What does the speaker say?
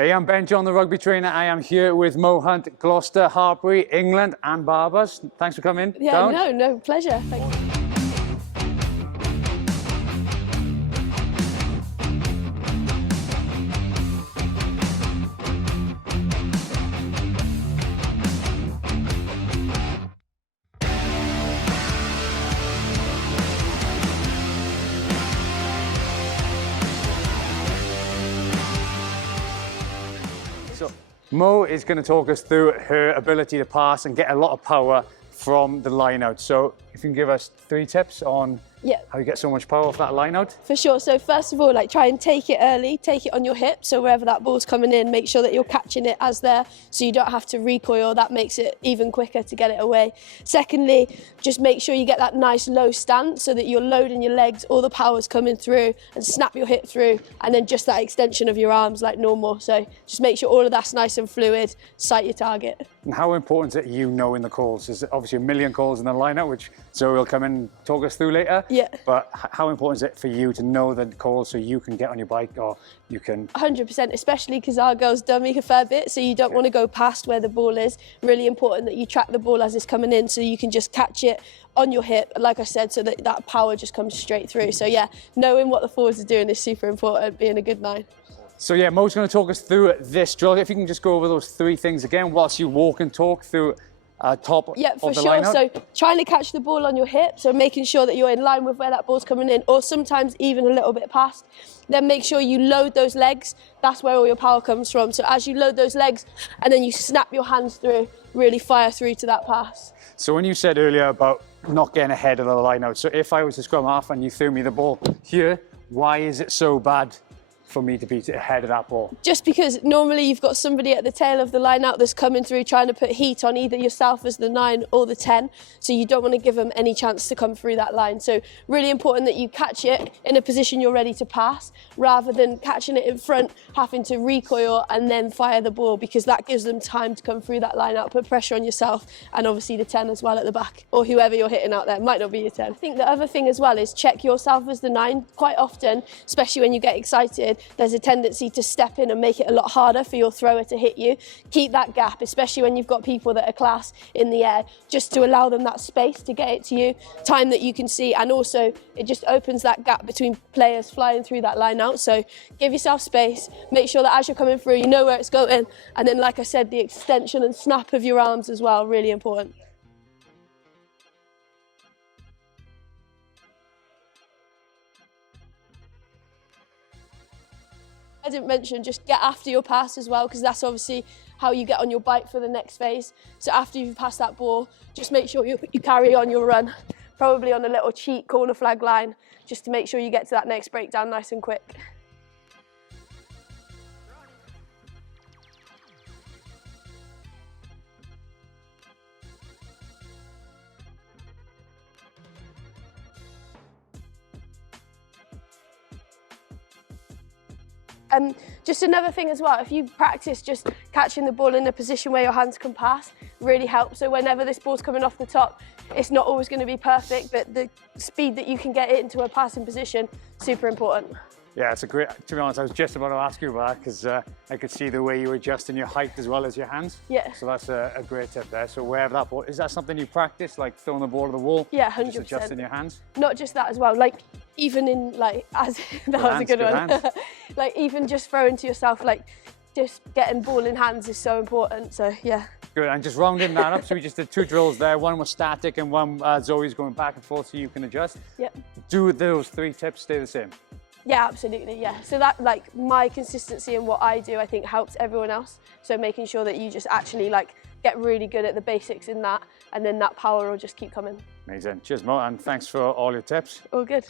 Hey, I'm Ben John, the rugby trainer. I am here with Mo Hunt, Gloucester, Hartpury, England and Barbers. Thanks for coming down. No, pleasure. Thanks. So Mo is going to talk us through her ability to pass and get a lot of power from the line out. So if you can give us 3 tips on how you get so much power off that line out. For sure. So first of all, try and take it early, take it on your hip. So wherever that ball's coming in, make sure that you're catching it as there, so you don't have to recoil. That makes it even quicker to get it away. Secondly, just make sure you get that nice low stance so that you're loading your legs, all the power's coming through, and snap your hip through, and then just that extension of your arms like normal. So just make sure all of that's nice and fluid, sight your target. And how important is it you knowing the calls? There's obviously a million calls in the line out, which Zoe will come and talk us through later. Yeah. But how important is it for you to know the calls so you can get on your bike, or you can... 100%, especially because our girls dummy a fair bit, so you don't want to go past where the ball is. Really important that you track the ball as it's coming in, so you can just catch it on your hip, like I said, so that that power just comes straight through. So yeah, knowing what the forwards are doing is super important, being a good 9. So yeah, Mo's going to talk us through this drill. If you can just go over those 3 things again whilst you walk and talk through top yeah, of for the sure. line out. So trying to catch the ball on your hip, so making sure that you're in line with where that ball's coming in, or sometimes even a little bit past. Then make sure you load those legs. That's where all your power comes from. So as you load those legs and then you snap your hands through, really fire through to that pass. So when you said earlier about not getting ahead of the line out, so if I was to scrum half and you threw me the ball here, why is it so bad for me to be ahead of that ball? Just because normally you've got somebody at the tail of the line out that's coming through trying to put heat on either yourself as the 9 or the 10, so you don't want to give them any chance to come through that line. So really important that you catch it in a position you're ready to pass, rather than catching it in front, having to recoil and then fire the ball, because that gives them time to come through that line out, put pressure on yourself, and obviously the 10 as well at the back, or whoever you're hitting out there. Might not be your 10. I think the other thing as well is check yourself as the 9. Quite often, especially when you get excited, there's a tendency to step in and make it a lot harder for your thrower to hit you. Keep that gap, especially when you've got people that are class in the air, just to allow them that space to get it to you, time that you can see, and also it just opens that gap between players flying through that line out. So give yourself space, make sure that as you're coming through, you know where it's going, and then like I said, the extension and snap of your arms as well, really important. I didn't mention, just get after your pass as well, because that's obviously how you get on your bike for the next phase. So after you've passed that ball, just make sure you carry on your run, probably on a little cheat corner flag line, just to make sure you get to that next breakdown nice and quick. Just another thing as well, if you practice just catching the ball in a position where your hands can pass, really helps. So whenever this ball's coming off the top, it's not always going to be perfect, but the speed that you can get it into a passing position, super important. Yeah, it's a great, to be honest, I was just about to ask you about that, because I could see the way you adjust in your height as well as your hands. Yeah. So that's a great tip there. So wherever that ball, is that something you practice, like throwing the ball to the wall? Yeah, 100%. Just adjusting your hands? Not just that as well, even in as that was a good one. Even just throwing to yourself, just getting ball in hands is so important. So yeah. Good, and just rounding that up, so we just did 2 drills there. One was static and one Zoe's going back and forth so you can adjust. Yep. Do those 3 tips stay the same? Yeah, absolutely, yeah. So that, my consistency in what I do, I think helps everyone else. So making sure that you just actually get really good at the basics in that, and then that power will just keep coming. Amazing. Cheers, Mo, and thanks for all your tips. All good.